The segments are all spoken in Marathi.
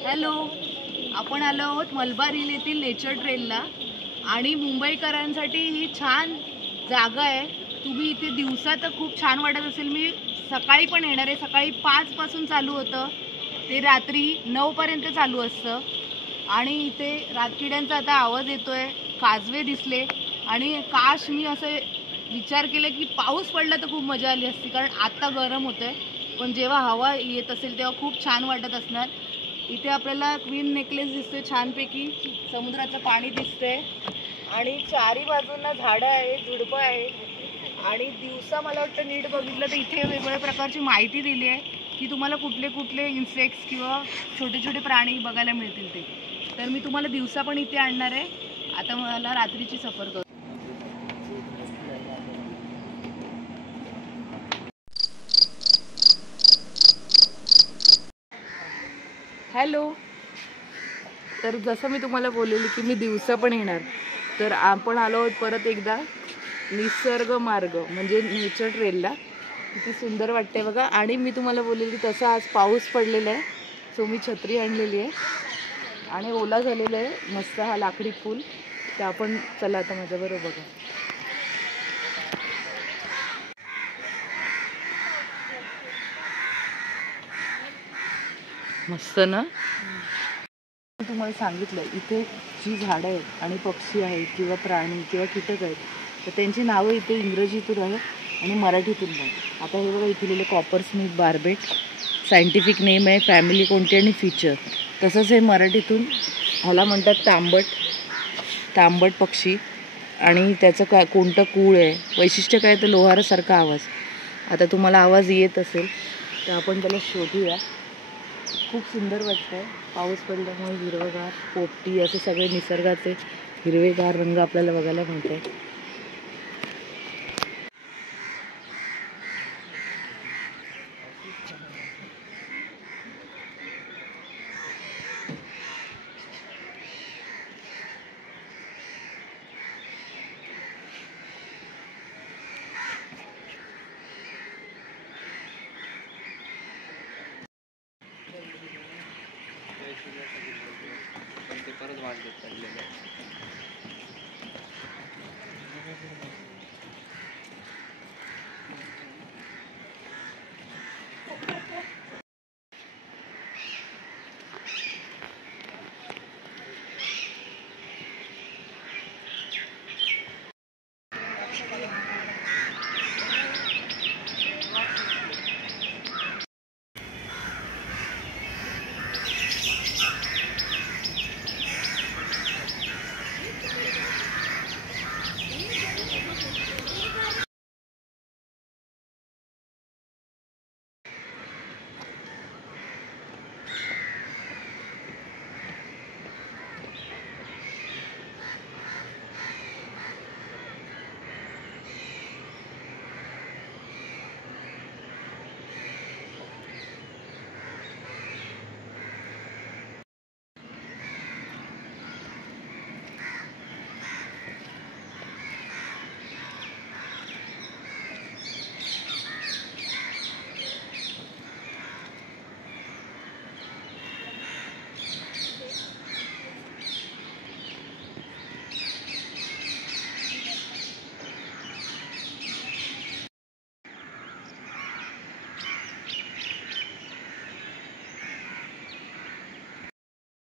हॅलो, आपण आलो आहोत मलबार हिल येथील नेचर ट्रेलला आणि मुंबईकरांसाठी ही छान जागा आहे। तुम्ही इथे दिवसा तर खूप छान वाटत असेल। मी सकाळी पण येणार आहे। सकाळी 5 पासून चालू होतं ते रात्री 9 पर्यंत चालू असतं आणि इथे रातकिड्यांचा आता आवाज येतोय, काजवे दिसले आणि काश मी असे विचार केला की पाऊस पडला तर खूप मजा आली असती, कारण आता गरम होतंय, पण जेव्हा हवा येत असेल तेव्हा खूप छान वाटत असणार। इथे आपल्याला क्वीन नेकलेस दिसतोय छानपैकी, समुद्राचं पाणी दिसतंय आणि चारी बाजूंना झाडं आहेत, झुडपं आहेत आणि दिवसा मला वाटतं नीट बघितलं तर इथे वेगवेगळ्या प्रकारची माहिती दिली आहे की तुम्हाला कुठले कुठले इन्सेक्ट्स किंवा छोटे छोटे प्राणी बघायला मिळतील ते। तर मी तुम्हाला दिवसा पण इथे आणणार आहे। आता मला रात्रीची सफर करू। हॅलो, तर जसं मी तुम्हाला बोललेली की मी दिवसा पण येणार, तर आपण आलो आहोत परत एकदा निसर्ग मार्ग म्हणजे नेचर ट्रेलला। किती सुंदर वाटते बघा। आणि मी तुम्हाला बोललेली तसं आज पाऊस पडलेला आहे, सो मी छत्री आणलेली आहे आणि ओला झालेला आहे मस्त हा लाकडी पूल। तर आपण चला आता माझ्याबरोबर बघा। मस्त ना। तुम्हाला सांगितलं इथे जी झाडं आहेत आणि पक्षी आहेत किंवा प्राणी किंवा कीटक आहेत, तर त्यांची नावं इथे इंग्रजीतून आहेत आणि मराठीतून पण। आता हे बघा इथे लिहिलं copper Smith barbette, scientific name आहे फॅमिली कोणती आणि फीचर। तसंच हे मराठीतून ह्याला म्हणतात तांबट पक्षी आणि त्याचं काय कोणतं कूळ आहे, वैशिष्ट्य काय तर लोहारासारखा आवाज। आता तुम्हाला आवाज येत असेल तर आपण त्याला शोधूया। खूप सुंदर वाटतंय पाऊस पडल्यामुळे, हिरवगार पोपटी असे सगळे निसर्गाचे हिरवेगार रंग आपल्याला बघायला मिळते। परत वाढत चाललेलं आहे।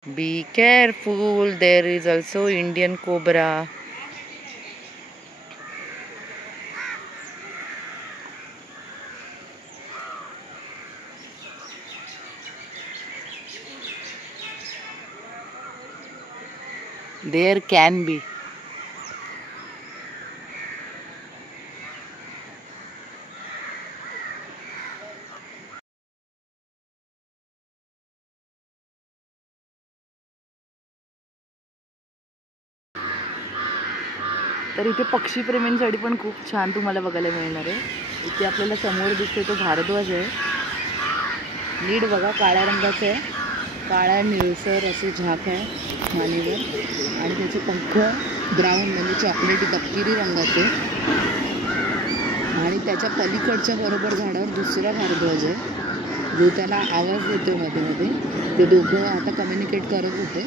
Be careful, there is also Indian cobra. There can be. तर इथे पक्षीप्रेमींसाठी पण खूप छान तुम्हाला बघायला मिळणार आहे। इथे आपल्याला समोर दिसतोय तो भारद्वाज आहे। नीट बघा, काळ्या रंगाचं आहे, काळ्या निळसर असे झाक आहे मानेवर आणि त्याचे पंख ब्राऊन म्हणजे चॉकलेटी तपकिरी रंगाचे। आणि त्याच्या पलीकडच्या बरोबर झाडावर दुसरा भारद्वाज आहे जो त्याला आवाज देतोय मध्ये मध्ये। ते दोघं आता कम्युनिकेट करत होते